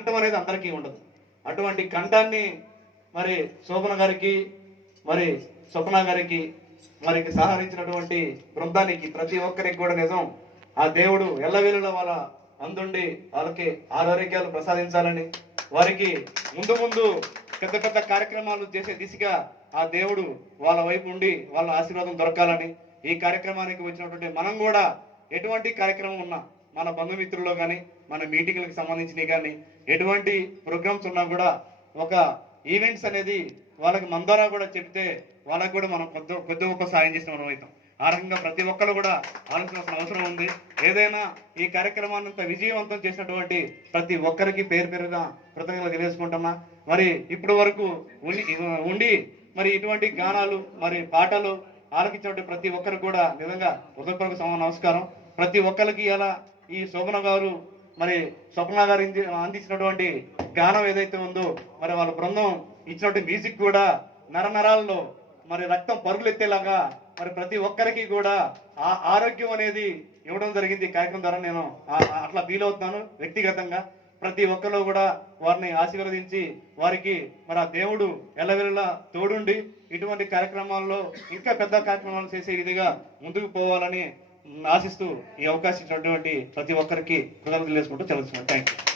కంఠం అనేది అందరికీ ఉండదు. అటువంటి కంఠాన్ని మరి శోభన గారికి, మరి స్వప్న గారికి, మరి సహకరించినటువంటి బృందానికి, ప్రతి ఒక్కరికి కూడా నిజం ఆ దేవుడు ఎల్లవేళలా వాళ్ళ అందుండి వాళ్ళకి ఆరోగ్యాలు ప్రసాదించాలని, వారికి ముందు ముందు పెద్ద పెద్ద కార్యక్రమాలు చేసే దిశగా ఆ దేవుడు వాళ్ళ వైపు ఉండి వాళ్ళ ఆశీర్వాదం దొరకాలని, ఈ కార్యక్రమానికి వచ్చినటువంటి మనం కూడా ఎటువంటి కార్యక్రమం ఉన్నా, మన బంధుమిత్రుల్లో కానీ, మన మీటింగ్లకు సంబంధించినవి కానీ, ఎటువంటి ప్రోగ్రామ్స్ ఉన్నా కూడా ఒక ఈవెంట్స్ అనేది వాళ్ళకి మన ద్వారా కూడా చెప్తే వాళ్ళకి కూడా మనం కొద్ది గొప్ప సాయం చేసిన మనం అవుతాం. ఆ రకంగా ప్రతి ఒక్కరు కూడా ఆలోచించాల్సిన అవసరం ఉంది. ఏదైనా ఈ కార్యక్రమాన్ని విజయవంతం చేసినటువంటి ప్రతి ఒక్కరికి పేరు పేరుగా కృతజ్ఞతలు తెలియజేసుకుంటున్నా. మరి ఇప్పటి వరకు ఉండి మరి ఇటువంటి గానాలు మరి పాటలు ఆలకించినటువంటి ప్రతి ఒక్కరికి కూడా నిజంగా హృదయపూర్వక నమస్కారం. ప్రతి ఒక్కరికి ఇలా ఈ శోభన గారు మరి స్వప్న గారు అందించినటువంటి గానం ఏదైతే ఉందో, మరి వాళ్ళ బృందం ఇచ్చినటువంటి మ్యూజిక్ కూడా నరనరాల్లో మరి రక్తం పరుగులెత్తేలాగా మరి ప్రతి ఒక్కరికి కూడా ఆ ఆరోగ్యం అనేది ఇవ్వడం జరిగింది. ఈ కార్యక్రమం ద్వారా నేను అట్లా ఫీల్ అవుతున్నాను వ్యక్తిగతంగా. ప్రతి ఒక్కరు కూడా వారిని ఆశీర్వదించి వారికి మరి ఆ దేవుడు ఎల్లవెల్లలా తోడుండి ఇటువంటి కార్యక్రమాల్లో ఇంకా పెద్ద కార్యక్రమాలు చేసే విధిగా ముందుకు పోవాలని ఆశిస్తూ ఈ అవకాశం ఇచ్చినటువంటి ప్రతి ఒక్కరికి కృతజ్ఞతలు తెలుసుకుంటూ తెలుస్తున్నాను. Thank you.